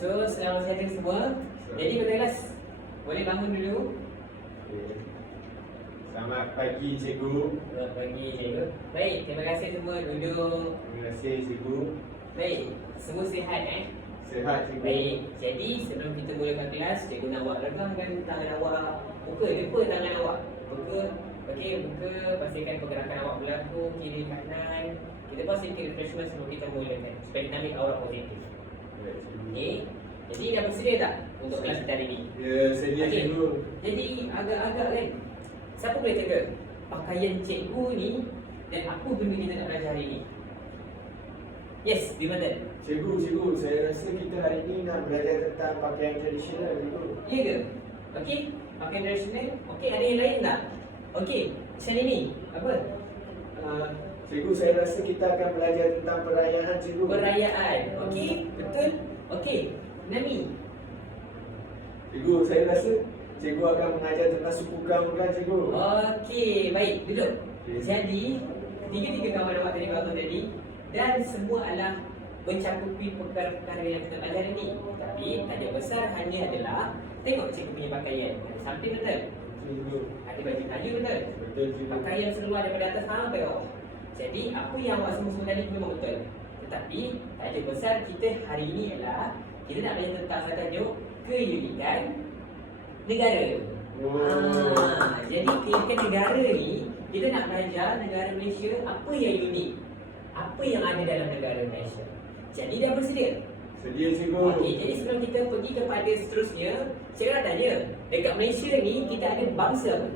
So, selamat siang semua. Jadi berkelas, boleh bangun dulu. Okay. Selamat pagi cikgu. Selamat pagi cikgu. Baik, terima kasih semua duduk. Terima kasih cikgu. Baik, semua sihat Sihat cikgu. Baik, jadi sebelum kita mulakan kelas, cikgu nak awak regangkan tangan awak. Depa tangan awak. Buka, okey, buka, pastikan pergerakan awak berlaku kiri kanan. Kita pastikan refreshment sebelum kita mulakan supaya kita ambil aura positif. Ya, cikgu. Okey. Jadi dah bersedia tak untuk kelas kita hari ni? Ya, sedia Okey. cikgu. Jadi agak-agak kan, siapa boleh teka pakaian cikgu ni dan apa benda kita nak belajar hari ni? Yes, Bimandan. Cikgu, saya rasa kita hari ni nak belajar tentang pakaian tradisional cikgu. Ya ke? Okey, pakaian tradisional. Okey, ada yang lain tak? Okey, macam ni. Apa? Cikgu, saya rasa kita akan belajar tentang perayaan cikgu. Perayaan. Okey, betul. Okey, Nami. Cikgu, saya rasa cikgu akan mengajar tentang suku kaum kan cikgu. Okey, baik, duduk. Okey. Jadi, tiga-tiga kawan awak tadi bangun tadi dan semua adalah mencakupi perkara-perkara yang kita belajar ini. Tapi tanda besar hanya adalah tengok cikgu punya pakaian. Ada samping betul? Cikgu. Ada baju baju betul? Betul cikgu. Pakaian seluar daripada atas sampai bawah. Jadi apa yang awak semua tadi memang betul. Tetapi tanda besar kita hari ini adalah kita nak belajar tentang tajuk keunikan negara. Jadi keunikan negara ni kita nak belajar negara Malaysia apa yang unik, apa yang ada dalam negara Malaysia. Jadi dah bersedia? Sedia cikgu. Okey, jadi sebelum kita pergi kepada seterusnya, saya nak tanya, dekat Malaysia ni kita ada bangsa apa?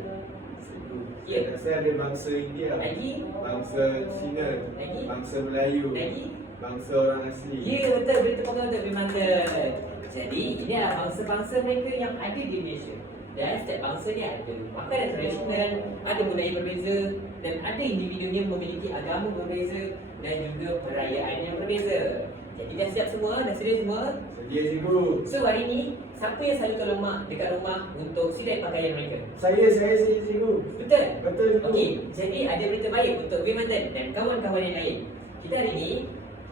Cikgu. Ya. Saya rasa ada bangsa India. Lagi? Bangsa Cina. Lagi? Bangsa Melayu. Lagi? Bangsa orang asli. Ya, betul, betul betul Bimandan. Jadi ini adalah bangsa-bangsa mereka yang ada di Malaysia. Dan setiap bangsa ni ada makanan tradisional, ada budaya berbeza dan ada individunya memiliki agama berbeza dan juga perayaan yang berbeza. Jadi dah siap semua? Dah sedia semua? Sedia cikgu. So hari ni, siapa yang selalu ke rumah, dekat rumah untuk sidai pakaian mereka? Saya sedia cikgu. Betul? Betul cikgu. Okey, jadi ada berita baik untuk Bimandan dan kawan-kawan yang lain. Kita hari ni,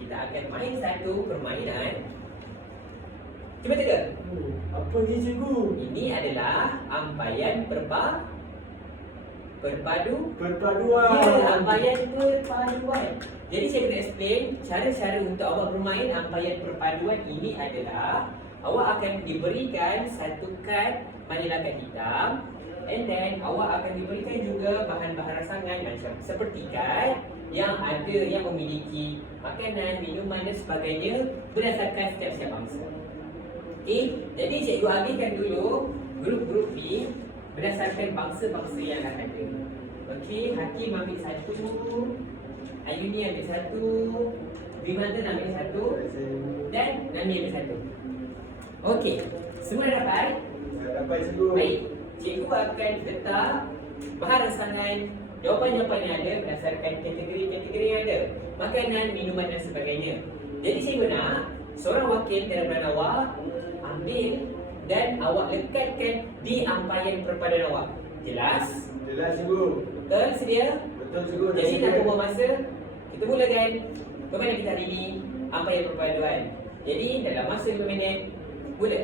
kita akan main satu permainan. Cuba teka. Apa ni cikgu? Ini adalah ampaian perpaduan. Perpaduan. Ya, ampaian perpaduan. Jadi saya kena explain cara-cara untuk awak bermain ampaian perpaduan ini adalah awak akan diberikan satu kad manila kad hitam and then awak akan diberikan juga bahan-bahan rasangan macam seperti kad yang ada yang memiliki makanan, minuman dan sebagainya berdasarkan setiap bangsa. Okey, jadi cikgu agihkan dulu grup-grup ni berdasarkan bangsa-bangsa yang akan ada. Okey, Hakim ambil satu, Ayuni ambil satu, Bimandan ambil satu dan Nami ambil satu. Okey, semua dah dapat? Saya dapat cikgu. Baik, cikgu akan letak bahan rasangan jawapan-jawapan yang ada berdasarkan kategori-kategori yang ada, makanan, minuman dan sebagainya. Jadi cikgu nak seorang wakil daripada awak ambil dan awak lekatkan di ampaian perpaduan awak. Jelas? Jelas cikgu. Betul? Sedia? Betul cikgu. Jadi tak buang masa, kita mulakan permainan kita hari ini, ampaian perpaduan. Jadi dalam masa 5 minit, mula.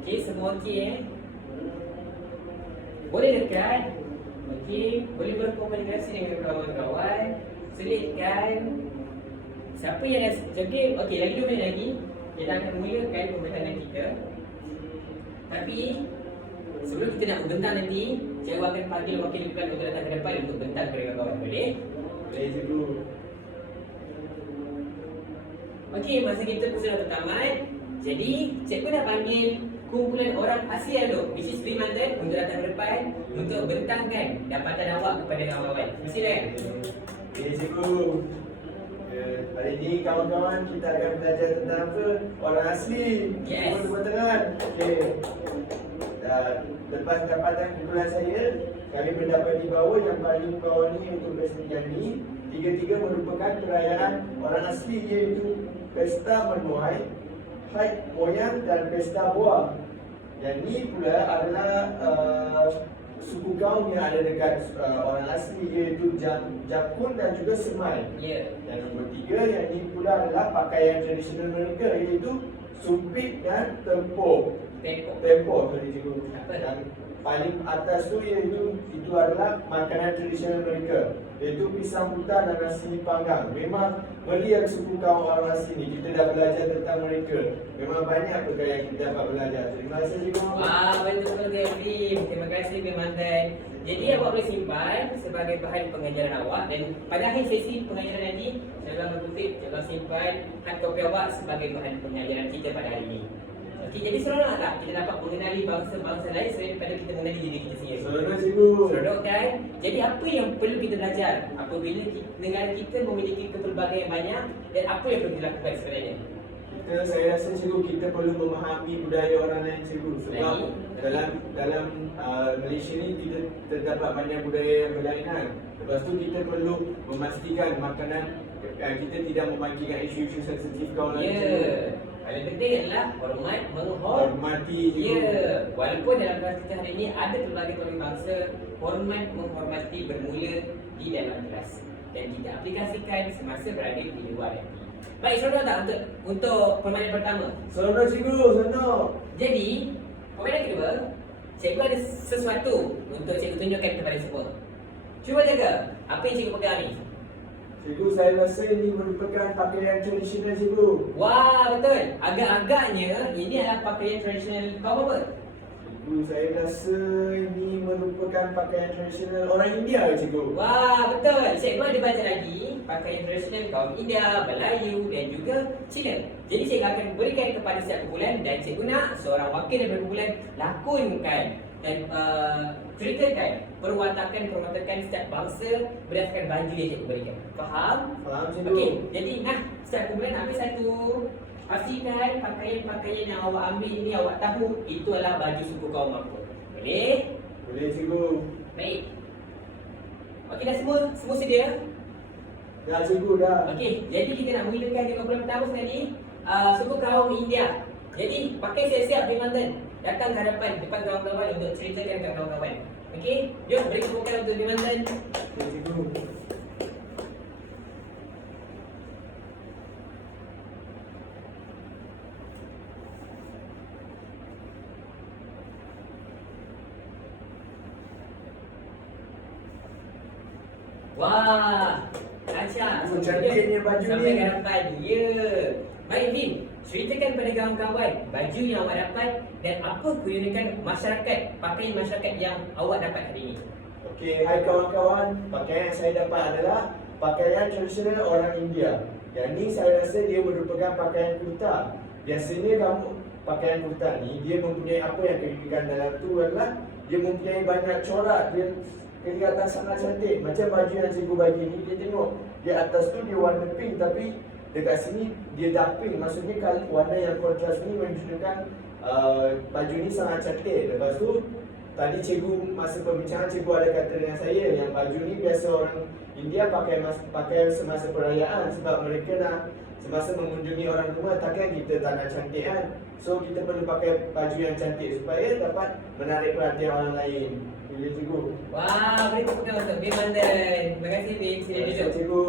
Okey, semua okey Boleh dekat. Okey, boleh berkomunikasi dengan kawan-kawan. Selitkan. Siapa yang dah jadi, okey, lagi 2 minit lagi kita akan mulakan pembentahan kita. Tapi sebelum kita nak berbentang nanti, cikgu akan panggil wakil dudukan untuk datang ke depan untuk bentang kepada kawan. Boleh? Boleh cikgu. Okey, masa kita pun sudah bertamat. Jadi, cikgu dah panggil kumpulan orang asli Alo, which is Bimandan, untuk datang ke depan untuk bentangkan dapatan awak kepada kawan-kawan. Mesti dah? Okey cikgu. Hari ini kawan-kawan kita akan belajar tentang apa? Orang asli. Yes. Tepuk tangan. Okey. Lepas dapatan kumpulan saya, kami mendapat di bawah yang paling bawah ni untuk persediaan ni. Tiga-tiga merupakan perayaan orang asli iaitu Pesta Menuai, Haid Moyang dan Pesta Buah. Dan ni pula adalah suku kaum yang ada dekat orang asli, iaitu Jakun dan juga Semai. Ya. Yang nombor 3, yang ini pula adalah pakaian tradisional mereka, iaitu sumpit dan tempur. Tempur, sorry cikgu. Apa? Yang paling atas tu iaitu itu adalah makanan tradisional mereka, iaitu pisang hutan dan nasi panggang. Memang meriah suku kaum orang asli ni. Kita dah belajar tentang mereka. Memang banyak perkara yang kita dapat belajar. Terima kasih cikgu. Wah, betul Kevin. Terima kasih Mandan. Jadi awak boleh simpan sebagai bahan pengajaran awak, dan pada akhir sesi pengajaran nanti jangan berkutip, jangan simpan hard copy awak sebagai bahan pengajaran kita pada hari ini. Okey, jadi seronok tak kita dapat mengenali bangsa-bangsa lain selain daripada kita mengenali diri kita sendiri? Seronok cikgu. Seronok kan? Jadi apa yang perlu kita belajar apabila negara kita memiliki kepelbagaian banyak, dan apa yang perlu dilakukan sebenarnya? Saya rasa cikgu, kita perlu memahami budaya orang lain cikgu. Sebab dalam Malaysia ni kita terdapat banyak budaya yang berlainan. Lepas tu kita perlu memastikan makanan kita tidak memancingkan isu-isu sensitif kaum lain. Ya. Paling penting adalah Hormati cikgu. Ya. Walaupun dalam kelas kita hari ini ada pelbagai bangsa, menghormati bermula di dalam kelas dan kita aplikasikan semasa berada di luar nanti. Baik, seronok tak untuk permainan pertama? Seronok cikgu, seronok. Jadi, permainan kedua, cikgu ada sesuatu untuk cikgu tunjukkan kepada semua. Cuba jaga apa yang cikgu pegang ni. Cikgu, saya rasa ini merupakan pakaian tradisional cikgu. Wah, betul. Agak-agaknya ini adalah pakaian tradisional kaum apa? Cikgu, saya rasa ini merupakan pakaian tradisional orang India cikgu. Wah, betul. Cikgu ada baca lagi pakaian tradisional kaum India, Melayu dan juga Cina. Jadi cikgu akan berikan kepada setiap kumpulan, dan cikgu nak seorang wakil daripada kumpulan lakonkan dan ceritakan perwatakan setiap bangsa berdasarkan baju yang cikgu berikan. Faham? Faham cikgu. Okey, jadi setiap kumpulan ambil satu. Pastikan pakaian-pakaian yang awak ambil ini awak tahu itu adalah baju suku kaum apa. Boleh? Boleh cikgu. Baik. Okey, dah semua sedia? Dah cikgu, dah. Okey, jadi kita nak mulakan dengan kumpulan pertama sekali, suku kaum India. Jadi pakai siap-siap Bimantan. Datang ke hadapan depan kawan-kawan untuk ceritakan kepada kawan-kawan. Okey, jom beri kebukaan untuk Bimantan. Ya cikgu. Wah, dahsyat. Cantiknya baju sampai ni. ke hadapan. Ya. Baik Bin, ceritakan pada kawan-kawan baju yang awak dapat dan apa keunikan masyarakat, pakaian masyarakat yang awak dapat hari ini. Okey, hai kawan-kawan. Pakaian yang saya dapat adalah pakaian tradisional orang India. Yang ni saya rasa dia merupakan pakaian kurta. Biasanya pakaian kurta ni dia mempunyai apa yang keunikan dalam tu adalah dia mempunyai banyak corak. Dia kelihatan sangat cantik. Macam baju yang cikgu bagi ni, dia tengok di atas tu dia warna pink, tapi dekat sini dia dah pink. Maksudnya kalau warna yang kontras ni menunjukkan baju ni sangat cantik. Lepas tu tadi cikgu masa perbincangan cikgu ada kata dengan saya yang baju ni biasa orang India pakai semasa perayaan, sebab mereka nak semasa mengunjungi orang rumah, takkan kita tak nak cantik kan. So kita perlu pakai baju yang cantik supaya dapat menarik perhatian orang lain. Ya cikgu. Wah, beri keputusan untuk Bin Mandan. Terima kasih Bin, sila duduk. Cikgu.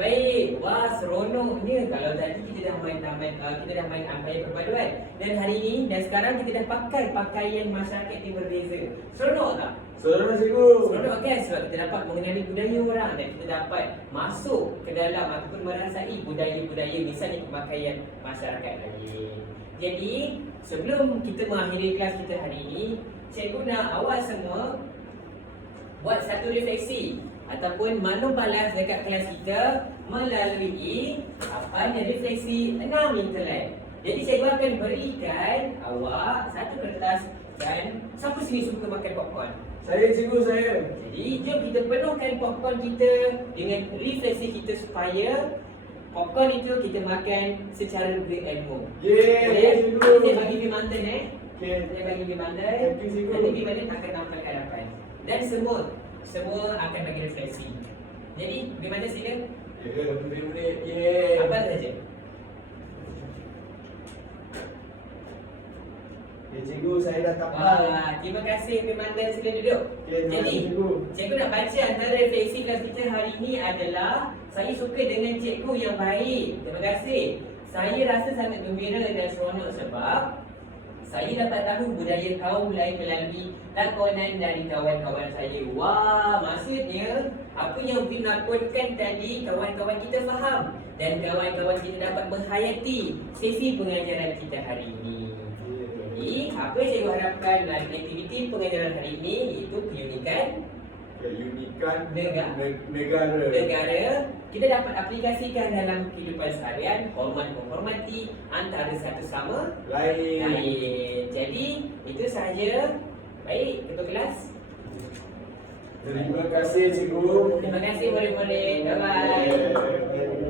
Baik, wah seronoknya kalau tadi kita dah main ampaian perpaduan, dan hari ini dan sekarang kita dah pakai pakaian masyarakat yang berbeza. Seronok tak? Seronok cikgu. Seronok kan, sebab kita dapat mengenali budaya orang dan kita dapat masuk ke dalam ataupun merasai budaya-budaya, misalnya pakaian masyarakat lagi. Jadi sebelum kita mengakhiri kelas kita hari ini, cikgu nak awak semua buat satu refleksi ataupun maklum balas dekat kelas kita melalui refleksi 6 intelek. Jadi cikgu akan berikan awak satu kertas dan siapa sini suka makan popcorn? Saya cikgu, saya. Jadi jom kita penuhkan popcorn kita dengan refleksi kita supaya popcorn itu kita makan secara berilmu. Yeay, cikgu. Saya bagi Bin Mandan Okey. Saya bagi Bin Mandan. Thank you, cikgu. Nanti Bin Mandan akan nampak ke hadapan. Dan semua akan bagi refleksi. Jadi Bin Mandan sila. Ya, boleh. Yeay. Apa saja? Ya cikgu, saya dah tak faham. Wah, terima kasih Memanda, sila duduk. Okey, terima kasih cikgu. Cikgu nak baca antara refleksi kelas kita hari ini adalah saya suka dengan cikgu yang baik. Terima kasih. Saya rasa sangat gembira dan seronok sebab saya dapat tahu budaya kaum lain melalui lakonan dari kawan-kawan saya. Wah, maksudnya apa yang Vin lakonkan tadi kawan-kawan kita faham dan kawan-kawan kita dapat menghayati sesi pengajaran kita hari ini. Jadi, apa yang saya harapkan dalam aktiviti pengajaran hari ini iaitu keunikan negara kita dapat aplikasikan dalam kehidupan seharian, hormat menghormati antara satu sama lain. Jadi itu sahaja. Baik, ketua kelas. Terima kasih cikgu. Terima kasih murid-murid. Bye bye.